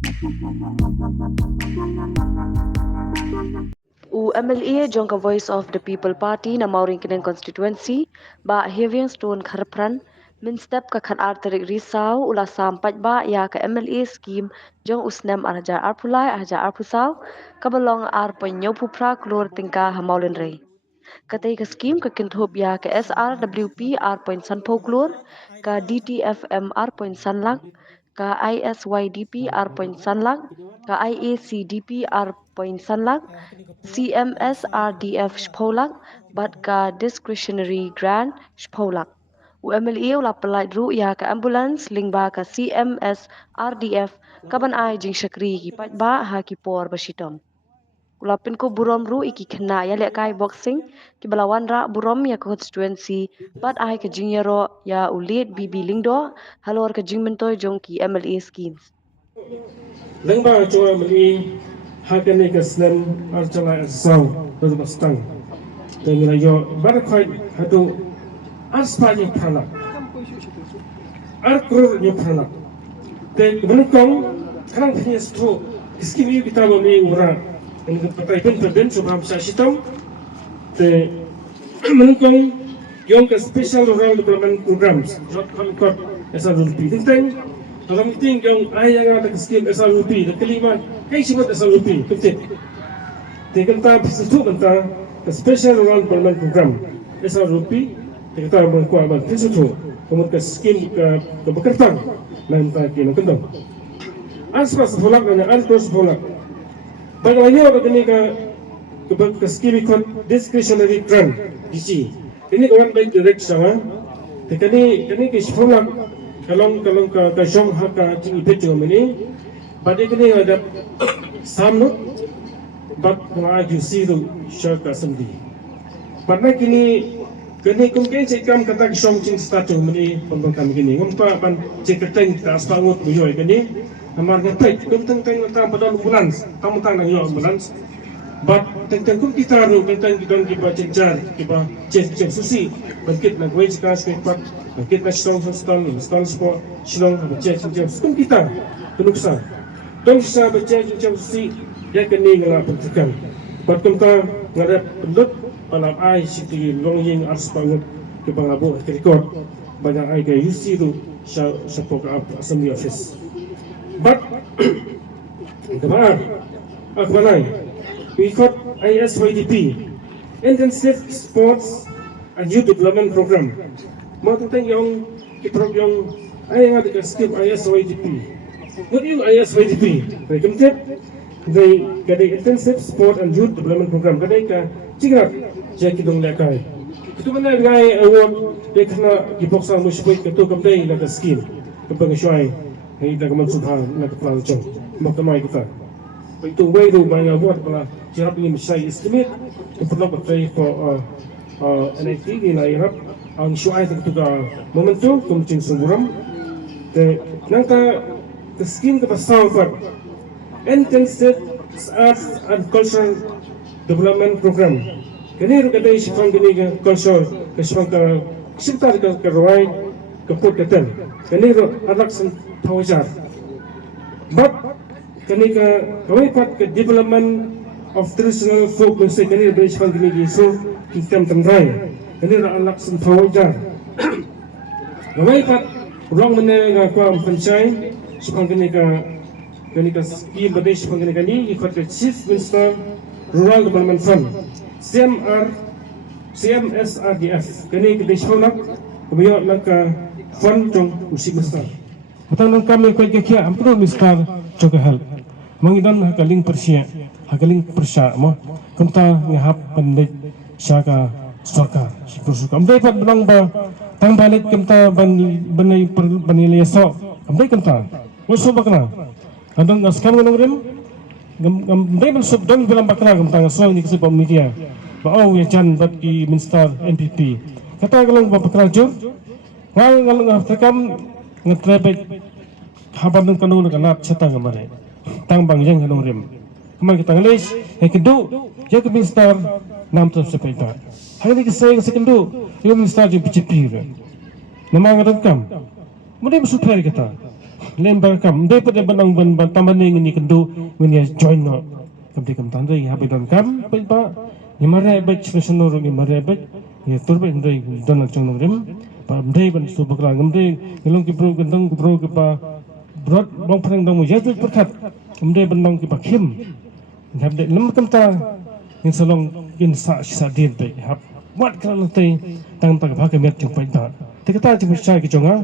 U MLA jongka Voice of the People Party na Mauring Kinang constituency ba Heviang Stone Kharpran min step ka khan arterik risau ula sampat ba ya ka MLA scheme jong usnam arja arpulai arja arpusau kabalong ar penyo pupra klor tingka hamaulin rei. Katai ka scheme ka Kynduh ya ka SRWP R point san folklore ka DTFM R point sanlang ka ISYDP R point sanlang ka IACDP R point sanlang CMS RDF Spolak but ka discretionary grant Spolak. UMLE ula pelai ru ya ka ambulance lingba ka CMS RDF kaban ai jing syakri ki pat ba ha ki por basitom. Ulapin ko burom ru iki kena ya lek kai boxing ki balawan ra burom ya constituency but ai ka jing yaro ya ulit bibi lingdo halor ka jing mentoy jong ki MLA schemes. Lengba coba meli hakan ni keslam arcala asau berbastang. Dengan yo berkait hatu aspanya pernah, arkur pernah. Dan menukang kerang punya stro iskimi kita meli orang. Untuk pakai pen sebab saya sitam. Dan menukang yang ke special rural development programs. Jod kalkot SRWP. Tentang dalam ting yang ayah ada skim SRWP, kelima, kayak siapa SRWP, betul. Kita sesuatu tentang special rural development program SRWP, kita berkuat sesuatu, kemudian skim ke bekerja, nanti kita kentang. Aspas bolak dan aspas bolak. Bagaimana begini ke skim ikut discretionary grant, DC. Ini orang baik direct sama, kini ke bolak. Kalau ke jong haka jing ipet jom ini, pada kini ada samnut, bat maju siru syaka sendi. Pada kini kumken cekam kata jong jing statu ini pembangkam kini. Umpa ban ceketeng kita aspangut mujoi kini, amar ngepet kumteng teng tang pada ambulans, tamu tang nang yo ambulans. Bat teng kita ru teng kita cencar kita cek susi, bangkit nak wei cekas kepat. Kita stone sport, silong bercek macam kita penuksa. Don bisa bercek macam si dia kini ngala pertukan. Patut kita ngada pendut dalam ai siti longying ars bangun ke bangabu ke record banyak ai ke UC tu support up assembly office. But kemarin aku balai ikut ISYDP Intensive Sports and Youth Development Program. Mau tentang yang program ayah ada skip ISYDP. What is ISYDP? Kemudian dari Intensive Sport and Youth Development Program. Kadai ka cingrat jadi dong lekai. Itu mana lekai award dia kena dipaksa musibah ketua kemudian nak skim kepengesuai. Hei dah keman subhan nak pelancong. Mahkamah kita. Itu way tu banyak buat pula. Jarap ini mesti estimate. Perlu bertanya for NFT di lain ang syuai ketika momentum kumcing sumburam te nangka skin ke pasal per intensive arts and cultural development program kini ru kata sifang kini ke culture ke sifang ke sekitar ke rawai ke put keten kini ru anak sen tawajar but kini ke kawai pat ke development of traditional folk music kini ru sifang kini ke so kita tengrai ini anak sentuhajar. Kami pat ulang mana ngakwa pencai sepanggil kini skim berdaya sepanggil kini ikut Chief Minister Rural Development Fund CMSRDF kini kita sepanggil kami nak fund jong Chief Minister. Patang kami ikut kia ampun Minister juga help. Mengidan hakaling persia mo kenta ngahap pendek syaka Sokar, bersuka. Amdai pat benang ba, tang balik kita banai banilai sok. Amdai kita, usul bakna. Adang askam nang rem, amdai bersub dong bilang bakna kita ngasol ni kesempatan media. Bau ya jan bat di Minister NPP. Kata kalau bakna jur, kalau terkam ngetrepet Haba nang kanong nakanap sa tang amare. Tang bangjang kanong rem. Kemang kita ngelis, Kynduh, jadi Minister nam tu sepeda. Hari ni saya Kynduh, dia Minister je PCP. Nama ngadam kam. Mudi bersuper kita. lembar kam de pada benang ban taman ni Kynduh ni join no kam de kam tan dei ha don kam pa ni mare ba Snoh Noh ni mare ba ni tur ba ndai don chong no rem pa ndai ban su bakla ngam de ngelong ki pro gendong pro ki pa brot bong phang dong ya tu perkhat ndai ban dong ki pa khim hab de lam kam ta ni salong kin sa din pe hab wat kala te tang ta ka pha ka met chung pa ta te ka ta chi sa ki chong ha